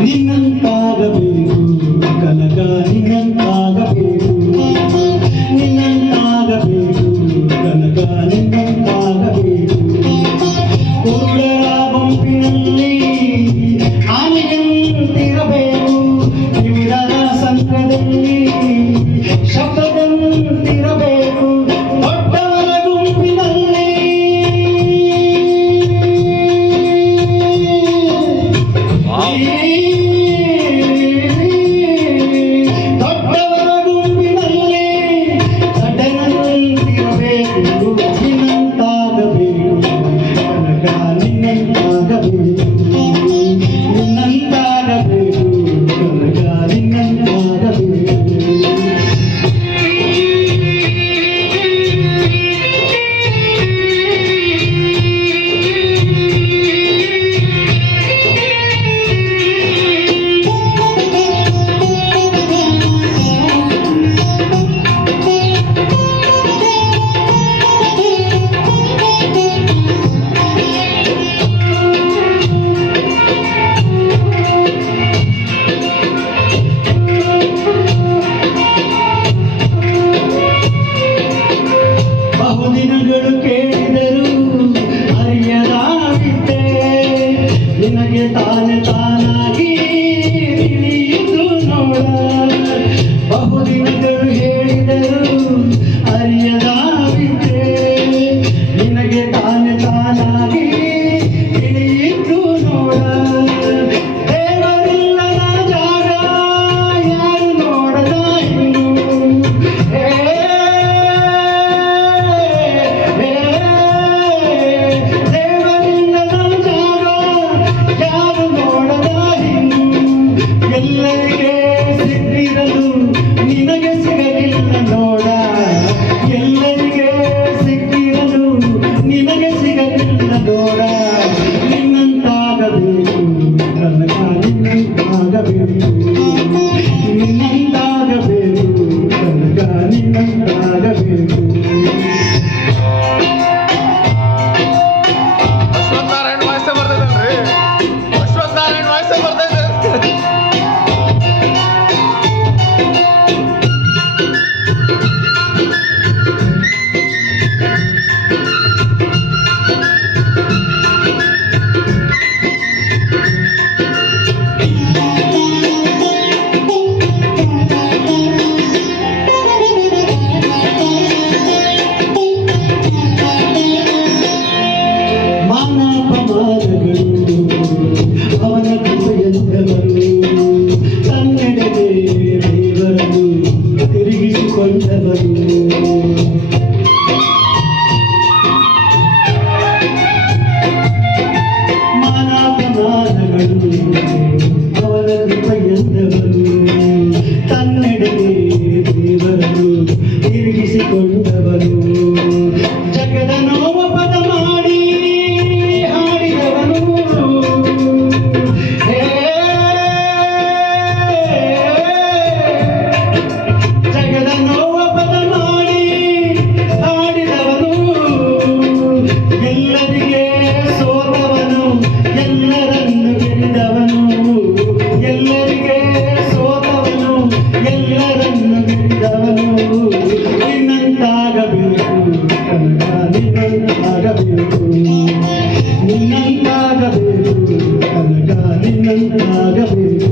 ನಿನ್ನಂತಾಗಬೇಕು ಕನಕ ನಿನ್ನಂತಾಗಬೇಕು ನಿನ್ನಂತಾಗಬೇಕು ಕನಕ ನಿನ್ನಂತಾಗಬೇಕು ಕುರುಡರ ಗುಂಪಿನಲ್ಲಿ ಆನೆಯಂತಿರಬೇಕು ಕಿವುಡರ ಸಂಘದಲ್ಲಿ ಶಬ್ದದಂತಿರಬೇಕು ದೊಡ್ಡವರ ಗುಂಪಿನಲ್ಲಿ ದೊಡ್ಡವರ ಗುಂಪಿನಲ್ಲಿ ದಡ್ಡನಂತಿರಬೇಕು ನಿನ್ನಂತಾಗಬೇಕು ಕನಕ ನಿನ್ನಂತಾಗಬೇಕು ನಿನ್ನಂತಾಗಬೇಕು ಕನಕ ನಿನ್ನಂತಾಗಬೇಕು ಬಹುದಿನಗಳು ಕೇಳಿದರು ಅರಿಯದಾಗಿದ್ದೆ ನಿನಗೆ ತಾನೇ ತಾನಾಗಿ ತಿಳಿಯಿತು ನೋಡ ಬಹುದಿನಗಳು ಹೇಳಿದರು ಅರಿಯದಾಗಿದ್ದೆ ನಿನಗೆ ತಾನೇ ತಾನಾಗಿ ತಿಳಿಯಿತು ನೋಡ ದೇವರಿಲ್ಲದ ಜಾಗ ಯಾರು ನೋಡದ ಇನ್ನು ದೇವರಿಲ್ಲದ ಜಾಗ ಯಾರು ನೋಡದ ಇನ್ನು ಎಲ್ಲರಿಗೆ ಸಿಕ್ಕಿರಲು ನಿನಗೆ ಸಿಗಲಿಲ್ಲ ನೋಡ ಎಲ್ಲರಿಗೆ ಸಿಕ್ಕಿರಲು ನಿನಗೆ ಸಿಗಲಿಲ್ಲ ನೋಡ ನಿನ್ನಂತಾಗಬೇಕು ಕನಕ ನಿನ್ನಂತಾಗಬೇಕು ನಿನ್ನಂತಾಗಬೇಕು ಕನಕ ನಿನ್ನಂತಾಗಬೇಕು ಅಶ್ವತ್ಥನಾರಾಯಣ ವಾಯ್ಸ ಬರ್ತಿದ್ದಲ್ರಿ ಅಶ್ವತ್ಥನಾರಾಯಣ ವಾಯ್ಸ ಬರ್ತಿದ್ದೆ ಮಾನಪಮಾನಗಳು ಅವನ ಕೃಪೆಯಂದವರು ತನ್ನೆಡೆಗೆ ದೇವರನ್ನು ತಿರುಗಿಸಿಕೊಂಡವರು ಮಾನಪಮಾನಗಳು ಅವನ ಕೃಪೆಯಂದವರು ತನ್ನೆಡೆಗೆ ದೇವರನ್ನು ತಿರುಗಿಸಿಕೊಂಡವರು ಜಗದ ನೋವ ಪದ ಮಾಡಿ ಹಾಡಿದವನು ಜಗದ ನೋವ ಪದ ಮಾಡಿ ಹಾಡಿದವನು ಎಲ್ಲರಿಗೆ ಸೋತವನು ಎಲ್ಲರನ್ನು ಗೆದ್ದವನು ಎಲ್ಲರಿಗೆ ಸೋತವನು ಎಲ್ಲರನ್ನು ಗೆದ್ದವನು ನಿನ್ನಂತಾಗಬೇಕು ಕನಕ ನಿನ್ನಂತಾಗಬೇಕು ನಿನ್ನಂತಾಗಬೇಕು ಕನಕ ನಿನ್ನಂತಾಗಬೇಕು